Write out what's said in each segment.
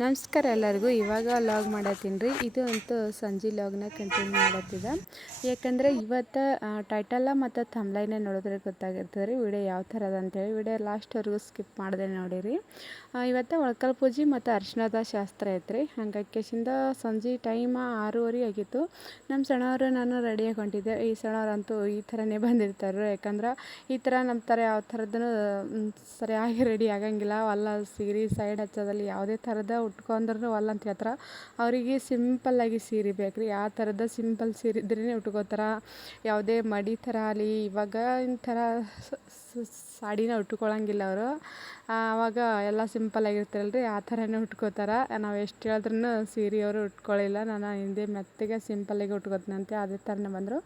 ನಮಸ್ಕಾರ ಎಲ್ಲರಿಗೂ. ಇವಾಗ ಲಾಗ್ ಮಾಡತ್ತೀನಿ ರೀ. ಇದು ಅಂತೂ ಸಂಜೆ ಲಾಗ್ನ ಕಂಟಿನ್ಯೂ ಮಾಡತ್ತಿದೆ. ಯಾಕಂದರೆ ಇವತ್ತು ಟೈಟಲ್ಲ ಮತ್ತು ಥಂಬ್ಲೈನೇ ನೋಡಿದ್ರೆ ಗೊತ್ತಾಗಿರ್ತದೆ ರೀ ವಿಡಿಯೋ ಯಾವ ಥರ ಅದ ಅಂತೇಳಿ. ವಿಡಿಯೋ ಲಾಸ್ಟ್ವರೆಗೂ ಸ್ಕಿಪ್ ಮಾಡಿದೆ ನೋಡಿರಿ. ಇವತ್ತು ಒಳಕಲ್ ಪೂಜೆ ಮತ್ತು ಅರಿಶಿಣದ ಶಾಸ್ತ್ರ ಐತ್ರಿ. ಹಂಗಾಕಿಂದ ಸಂಜೆ ಟೈಮ್ 6:30 ಆಗಿತ್ತು. ನಮ್ಮ ಸಣ್ಣವರು ನಾನು ರೆಡಿಯಾಗಿ ಹೊಂಟಿದ್ದೆ. ಈ ಸಣ್ಣವ್ರಂತೂ ಈ ಥರನೇ ಬಂದಿರ್ತಾರೆ. ಯಾಕಂದ್ರೆ ಈ ಥರ ನಮ್ಮ ಥರ ಯಾವ ಥರದೂ ಸರಿಯಾಗಿ ರೆಡಿ ಆಗಂಗಿಲ್ಲ. ಅಲ್ಲ ಸೀರೆ ಸೈಡ್ ಹಚ್ಚೋದಲ್ಲಿ ಯಾವುದೇ ಥರದ ಉಟ್ಕೊಂಡ್ರೂ ಅಲ್ಲ ಅಂತ ಹೇಳ್ತಾರೆ. ಅವರಿಗೆ ಸಿಂಪಲ್ಲಾಗಿ ಸೀರೆ ಬೇಕು ರೀ. ಯಾವ ಥರದ ಸಿಂಪಲ್ ಸೀರೆ ಇದ್ರೇ ಉಟ್ಕೋತಾರ. ಯಾವುದೇ ಮಡಿ ಥರ ಆಗಲಿ ಇವಾಗ ಥರ ಸಾಡಿನ ಉಟ್ಕೊಳ್ಳಂಗಿಲ್ಲ ಅವರು. ಆವಾಗ ಎಲ್ಲ ಸಿಂಪಲ್ಲಾಗಿರ್ತಾರಲ್ಲ ರೀ, ಆ ಥರನೇ ಉಟ್ಕೋತಾರೆ. ನಾವು ಎಷ್ಟು ಹೇಳಿದ್ರೂ ಸೀರೆಯವರು ಉಟ್ಕೊಳ್ಳಿಲ್ಲ. ನಾನು ಹಿಂದೆ ಮೆತ್ತಗೆ ಸಿಂಪಲ್ಲಾಗಿ ಉಟ್ಕೋತೀನಂತೆ ಅದೇ ಥರನೇ ಬಂದರು.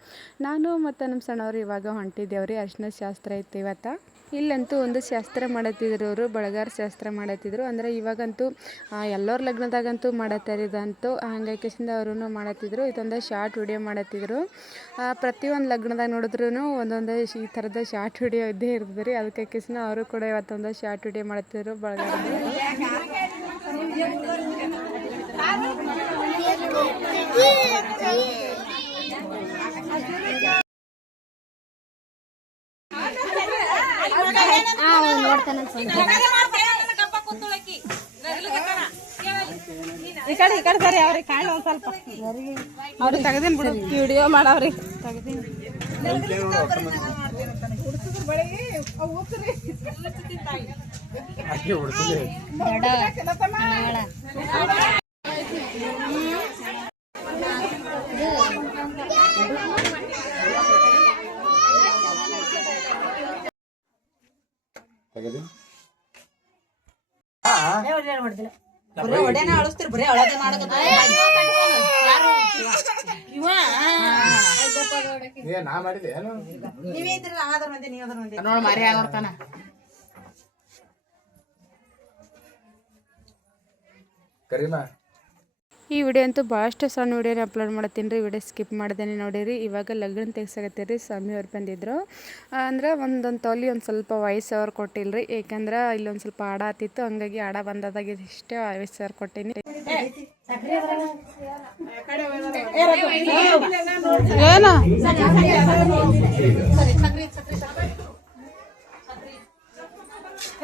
ನಾನು ಮತ್ತು ನಮ್ಮ ಸಣ್ಣವರು ಇವಾಗ ಹೊಂಟಿದ್ದೇವ್ರಿ. ಅರಿಶಿನ ಶಾಸ್ತ್ರ ಇತ್ತು ಇವತ್ತು. ಇಲ್ಲಂತೂ ಒಂದು ಶಾಸ್ತ್ರ ಮಾಡತ್ತಿದ್ರು ಅವರು, ಬಳಗಾರ ಶಾಸ್ತ್ರ ಮಾಡತ್ತಿದ್ರು. ಅಂದರೆ ಇವಾಗಂತೂ ಎಲ್ಲರ ಲಗ್ನದಾಗಂತೂ ಮಾಡತ್ತಾರೆ ಇದಂತೂ. ಹಂಗಾಕಿಸಿಂದ ಅವರು ಮಾಡತ್ತಿದ್ರು. ಇದೊಂದು ಶಾರ್ಟ್ ವಿಡಿಯೋ ಮಾಡತ್ತಿದ್ರು. ಪ್ರತಿಯೊಂದು ಲಗ್ನದಾಗ ನೋಡಿದ್ರೂ ಒಂದೊಂದು ಈ ಥರದ ಶಾರ್ಟ್ ವಿಡಿಯೋ ಇದ್ದೇ ಇರ್ತದೆ ರೀ. ಅದಕ್ಕೆ ಅವರು ಕೂಡ ಇವತ್ತೊಂದು ಶಾರ್ಟ್ ವಿಡಿಯೋ ಮಾಡತ್ತಿದ್ರು ಬಳಗಾರ. ಈ ಕಡೆ ಸರಿ ಅವ್ರಿಗೆ ಕಾಣ ಒಂದ್ ಸ್ವಲ್ಪ ಅವ್ರಿಗೆ ತೆಗ್ದೀನಿ ಬಿಡು. ವಿಡಿಯೋ ಮಾಡವ್ರಿ ತೆಗ್ದೀನಿ. ಈ ವಿಡಿಯೋ ಅಂತೂ ಭಾಳಷ್ಟು ಸಣ್ಣ ವಿಡಿಯೋನ ಅಪ್ಲೋಡ್ ಮಾಡ್ತೀನಿ ರೀ. ವಿಡಿಯೋ ಸ್ಕಿಪ್ ಮಾಡ್ದೇನೆ ನೋಡಿರಿ. ಇವಾಗ ಲಗ್ನ ತೆಗ್ಸಾಕತ್ತೀರಿ ರೀ. ಸ್ವಾಮಿಯವ್ರು ಬಂದಿದ್ರು. ಅಂದ್ರೆ ಒಂದೊಂದು ತೊಲಿ ಒಂದು ಸ್ವಲ್ಪ ವಾಯ್ಸ್ ಅವ್ರು ಕೊಟ್ಟಿಲ್ಲ ರೀ. ಯಾಕಂದ್ರೆ ಇಲ್ಲೊಂದು ಸ್ವಲ್ಪ ಹಾಡ ಆತಿತ್ತು. ಹಂಗಾಗಿ ಹಾಡ ಬಂದದಾಗ ಇಷ್ಟೇ ವಾಯ್ಸ್ ಅವ್ರು ಕೊಟ್ಟೀನಿ. ಏನು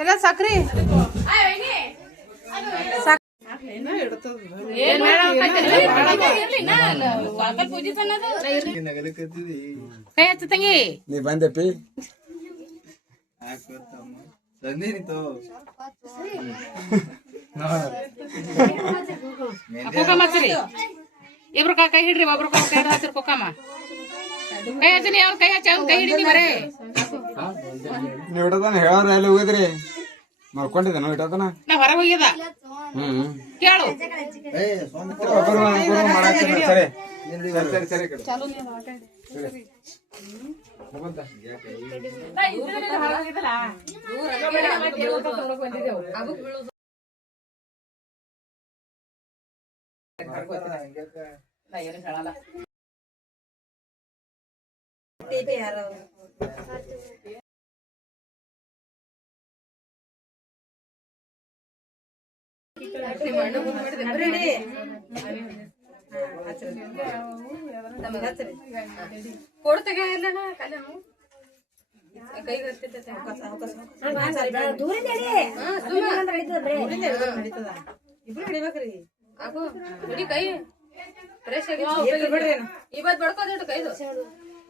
ಎಲ್ಲ ಸಕ್ರಿ ಕೈ ಹಚ್ಚ ತಂಗಿ ನೀ ಬಂದೆಪ್ಪಿ ಕುಕಮ್ಮ ಹಚ್ಚ್ರಿ. ಇಬ್ರು ಕೈ ಹಿಡ್ರಿ. ಒಬ್ರು ಕೈ ಹಚ್ಚ್ರಿ ಕುಕಮ್ಮ. ಕೈ ಹಚ್ಚನಿ. ಅವ್ರ ಕೈ ಹಚ್ಚ ಅವ್ನ ಕೈ ಹಿಡಿದಿ ಬರೇ. ನೀವ್ ಇಡತಾನ ಹೇಳೋರು ಎಲ್ಲಿ ಹೋಗಿದ್ರಿ? ಮಲ್ಕೊಂಡಿದ್ದೆ ನಾವು ಇಟ್ಟತನ. ನಾ ಹೊರಗೆ ಹೋಗ್ಯದ ಕೇಳು.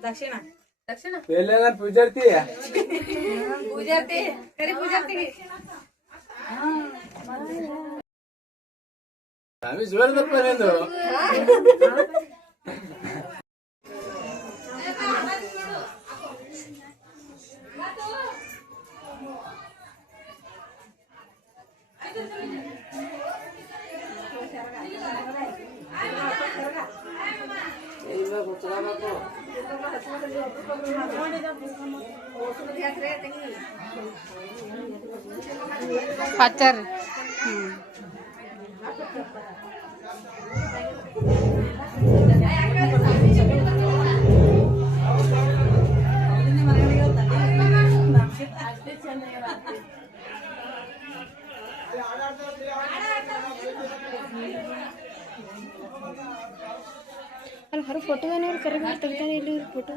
ದಕ್ಷಿಣ ಪೂಜಾರ್ತಿ ಪೂಜಾರ್ತಿ ಕರಿ ಪೂಜಾರ್ತಿ ಜೋರದಪ್ಪ. ಹಚ್ಚಾರಿ. ಅವ್ರ ಫೋಟೋದವ್ರು ಕರೆಕ್ಟ್ ತೆಗಿತಾನೆ ಇಲ್ಲಿ ಫೋಟೋ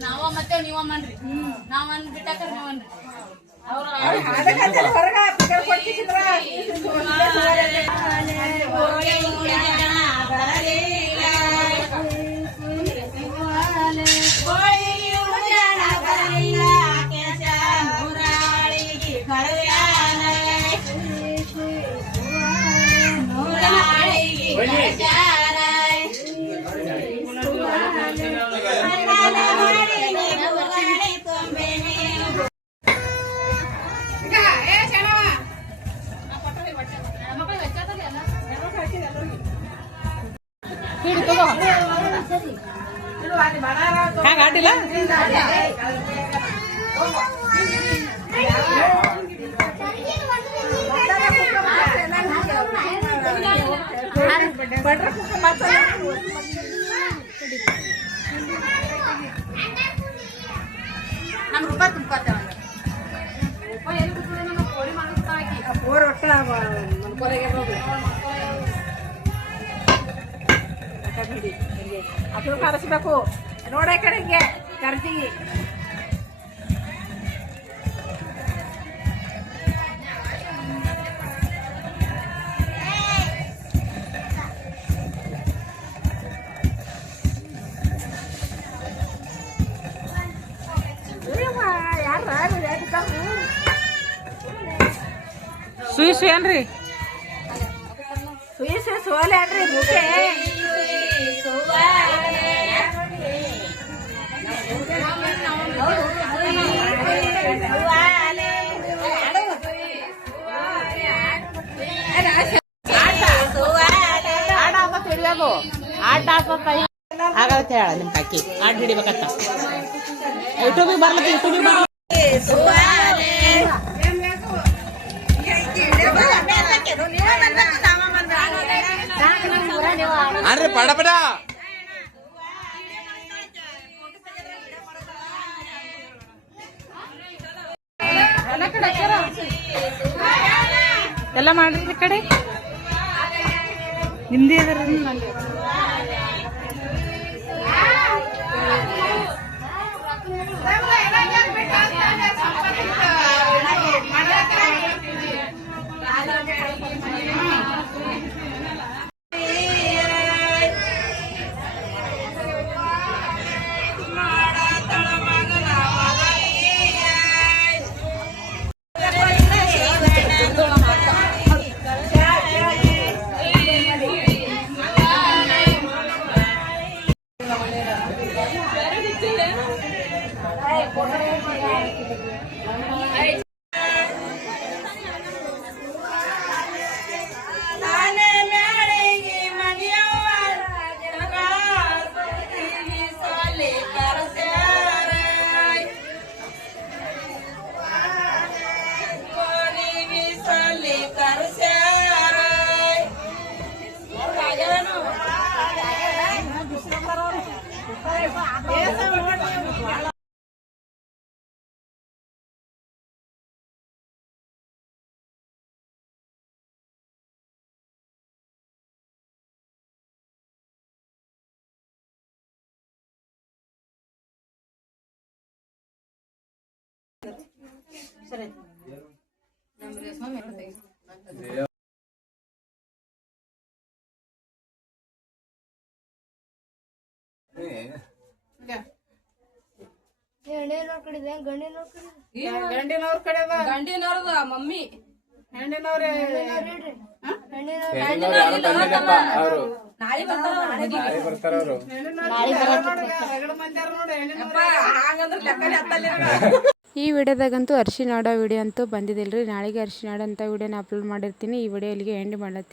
ನಾವ ಮತ್ತೆ ನೀವ ಮಾಡ್ರಿ ನಾವ್ ಅಂದ್ ಬಿಟ್ಟಾಕ ನೀವನ್ರಿ ಹಾಗಾಟಿಲ್ಲ ನಮ್ ರೂಪಾಯಿ ತುಂಬ್ಕೊತೇವ ಅದು ಕರೆಸ್ಬೇಕು ನೋಡ ಕಡೆಗೆ ಕರ್ಜಿಗೆ ಸುಯಿ ಸುಯಿ ಅನ್ರಿ ಸುಯಿ ಸುಯಿ ಸೋಲೆ ಅನ್ರಿ ಮುಖೆ ಆಟ ಆಗತ್ತೆ ಹೇಳ ನಿಮ್ ಕಾಕಿ ಆಟ ಹಿಡಿಬೇಕತ್ತ ಯೂಟ್ಯೂಬಿಗೆ ಬರ್ಲತ್ತ ಯೂಟ್ಯೂಬಿಗೆ ಅನ್ರಿ ಪಡ ಪಡ ಎಲ್ಲ ಮಾಡ್ರಿ ಈ ಕಡೆ ನಿಮ್ದೇ ಅದರ ಗಂಡಿನವ್ರ ಕಡೆ ಗಂಡಿನವ್ರದ ಮಮ್ಮಿ ಹೆಣ್ಣಿನವ್ರೆ ನಾ ಬರ್ತಾರ ಅವರು ಈ ವಿಡಿಯೋದಾಗಂತೂ ಅರ್ಶಿನ ಆಡೋ ವಿಡಿಯೋ ಅಂತೂ ಬಂದಿದ್ದಿಲ್ಲ ರೀ. ನಾಳೆಗೆ ಅರ್ಶಿನ ಆಡೋ ಅಂತ ವಿಡಿಯೋನ ಅಪ್ಲೋಡ್ ಮಾಡಿರ್ತೀನಿ. ಈ ವಿಡಿಯೋ ಇಲ್ಲಿಗೆ ಎಂಡ್ ಮಾಡತ್ತೀನಿ.